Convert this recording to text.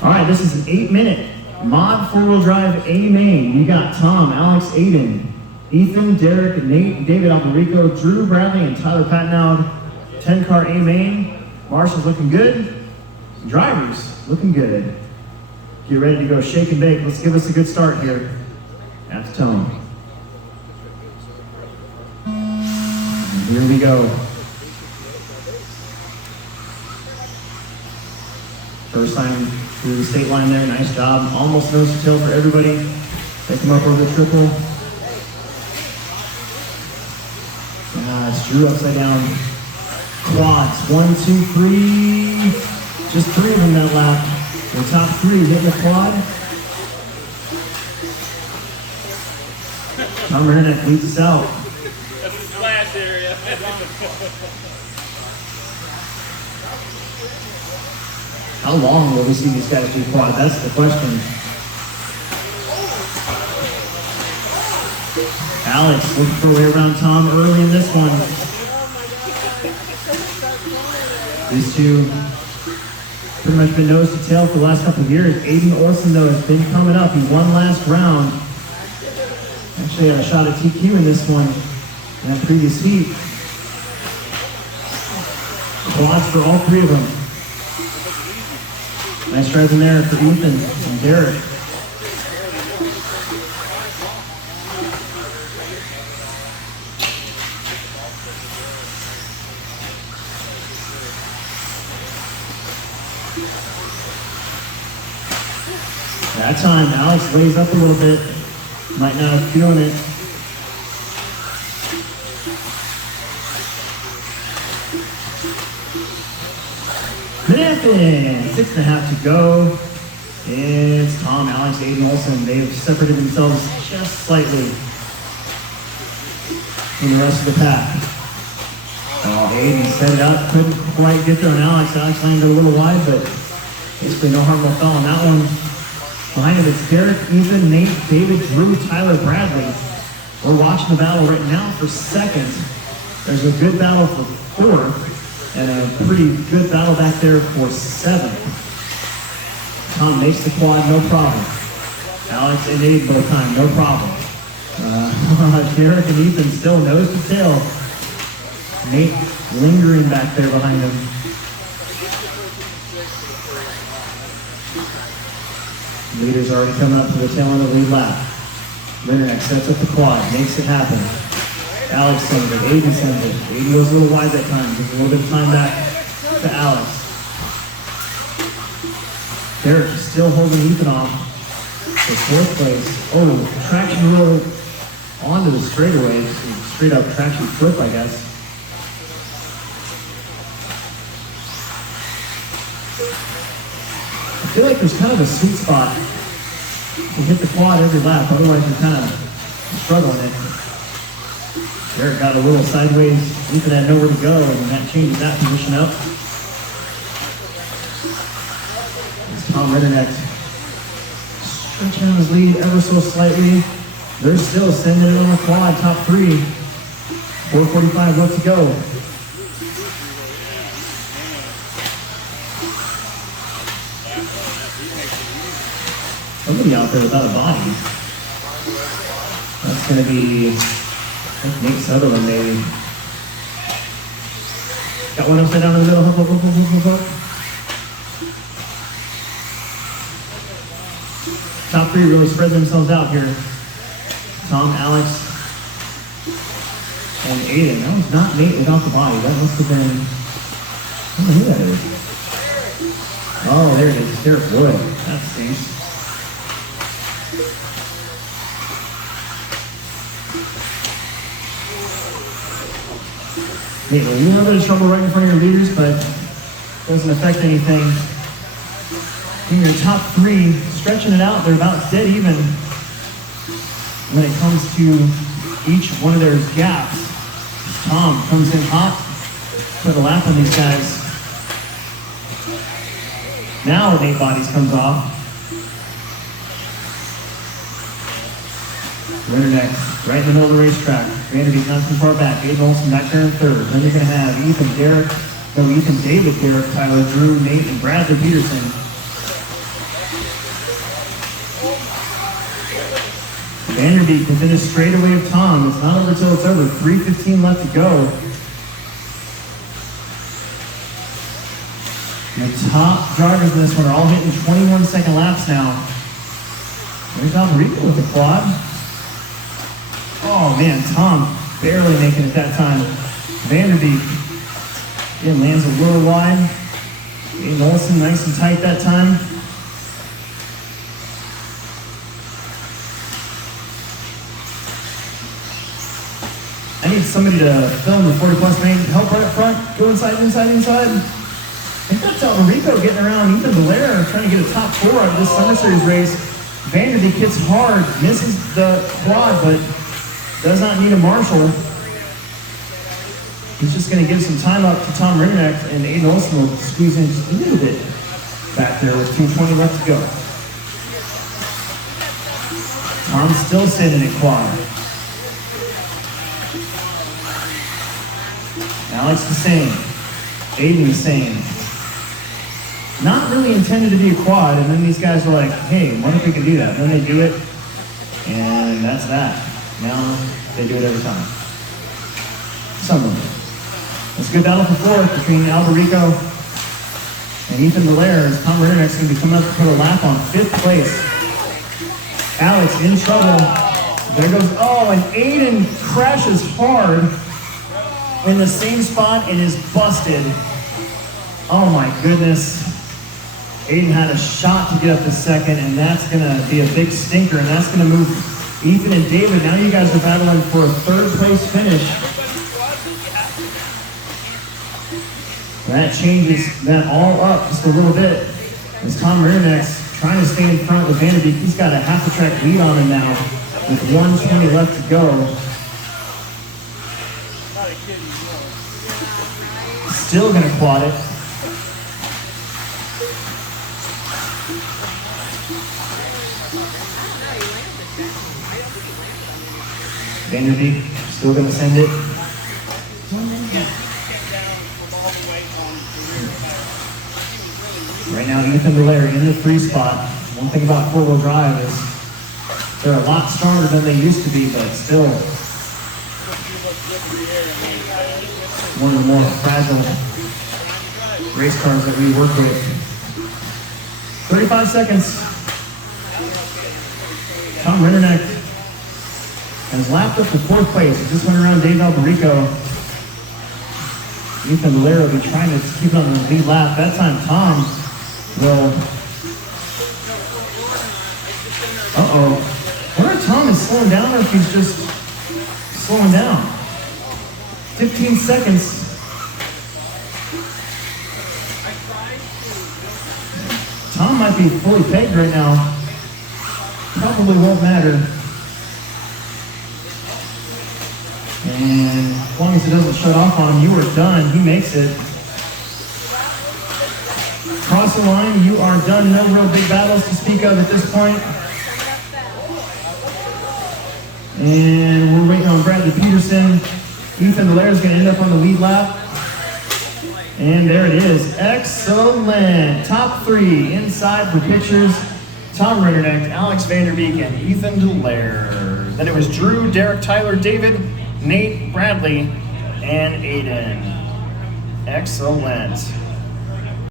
All right, this is an 8-minute mod 4-wheel drive A-main. You got Tom, Alex, Aiden, Ethan, Derek, Nate, David Alberico, Drew Bradley, and Tyler Patnoud. 10-car A-main. Marshall's looking good. Drivers looking good. Get ready to go shake and bake. Let's give us a good start here at the Tone. And here we go. First time through the state line there, nice job. Almost nose to tail for everybody. Pick them up over the triple. It's Drew upside down. Quads, 1, 2, 3. Just 3 of them that lap. The top 3 hitting the quad. Tom Rennick leads us out. That's the splash area. How long will we see these guys do quad? That's the question. Alex looking for a way around Tom early in this one. These two pretty much been nose to tail for the last couple of years. Aiden Olson, though, has been coming up. He won last round. Actually had a shot at TQ in this one in that previous heat. Quads for all 3 of them. Nice drive in there for Ethan and Derek. That time, Alex lays up a little bit. Might not have feeling it. Minute 6.5 to go. It's Tom, Alex, Aiden Olson. They've separated themselves just slightly from the rest of the pack. Oh, Aiden set it up, couldn't quite get there on Alex. Alex landed a little wide, but basically no harm, no foul on that one. Behind him, it's Derek, Ethan, Nate, David, Drew, Tyler, Bradley. We're watching the battle right now for second. There's a good battle for fourth, and a pretty good battle back there for seventh. Tom makes the quad, no problem. Alex and Aiden both time, no problem. Derek and Ethan still nose to tail. Nate lingering back there behind him. Leader's already coming up to the tail end of the lead lap. Linderneck sets up the quad, makes it happen. Alex sends it, Aiden sends it. Aiden goes a little wide that time, gives a little bit of time back to Alex. Derek still holding Ethan off for 4th place. Oh, traction wheel onto the straightaway, straight up traction flip, I guess. I feel like there's kind of a sweet spot to hit the quad every lap, otherwise you're kind of struggling it. Derek got a little sideways, Ethan had nowhere to go, and that changes that position up. It's Tom Ridderneck stretching out his lead ever so slightly. They're still sending it on the quad, top 3. 4:45 left to go. Somebody out there without a body. That's going to be, I think, Nate Sutherland, maybe. Got one upside down in the middle. Hup. Top 3 really spread themselves out here. Tom, Alex, and Aiden. That was not Nate without the body. That must have been, I don't know who that is. Oh, there it is. Derek Wood. That stinks. Nate, a little bit of trouble right in front of your leaders, but doesn't affect anything. In your top 3, stretching it out, they're about dead even when it comes to each one of their gaps. Tom comes in hot, put a lap on these guys. Now Nate Bodies comes off. Ridderneck right in the middle of the racetrack. Vanderbeek not too far back. Aiden Olson back there in 3rd. Then you're going to have Ethan, David, Derek, Tyler, Drew, Nate, and Bradley Peterson. Vanderbeek can finish straight away of Tom. It's not over till it's over. 3:15 left to go. And the top drivers in this one are all hitting 21-second laps now. There's Alvarico with the quad. Oh man, Tom barely making it that time. Vanderbeek again lands a little wide. Aiden Olson nice and tight that time. I need somebody to film the 40+ main, help right up front, go inside. I think that's Alvarico getting around Ethan Belair, trying to get a top 4 out of this Summer Series race. Vanderbeek hits hard, misses the quad, but does not need a marshal. He's just going to give some time up to Tom Rinneck, and Aiden Olson will squeeze in just a little bit back there with 2:20 left to go. Tom's still sitting at quad. Alex the same. Aiden the same. Not really intended to be a quad, and then these guys are like, hey, what if we can do that? And then they do it, and that's that. Now they do it every time. Some of them. It's a good battle for fourth between Alvarico and Ethan Belair, as Tom Rinneck's going to be coming up to put a lap on 5th place. Alex in trouble. There goes, oh, and Aiden crashes hard in the same spot and is busted. Oh my goodness. Aiden had a shot to get up to second, and that's going to be a big stinker, and that's going to move Ethan and David. Now you guys are battling for a 3rd place finish. That changes that all up just a little bit. As Tom Rinneck's trying to stay in front with Vanderbeek. He's got a half a track lead on him now with 1:20 left to go. Still going to quad it. Vanderbeek still going to send it. Right now, Ethan Belair in the 3 spot. One thing about 4-wheel drive is they're a lot stronger than they used to be, but still one of the more fragile race cars that we work with. 35 seconds. Tom Rinneck has lapped up to 4th place. He just went around Dave Alvarico. Ethan Belair will be trying to keep on the lead lap. That time, Tom will. I wonder if Tom is slowing down or if he's just slowing down. 15 seconds. Tom might be fully pegged right now. Probably won't matter. And as long as it doesn't shut off on him, you are done. He makes it. Cross the line, you are done. No real big battles to speak of at this point. And we're waiting on Bradley Peterson. Ethan Belair is going to end up on the lead lap. And there it is. Excellent. Top 3 inside for pictures. Tom Rinneck, Alex Vanderbeek, and Ethan Belair. Then it was Drew, Derek, Tyler, David, Nate, Bradley, and Aiden. Excellent.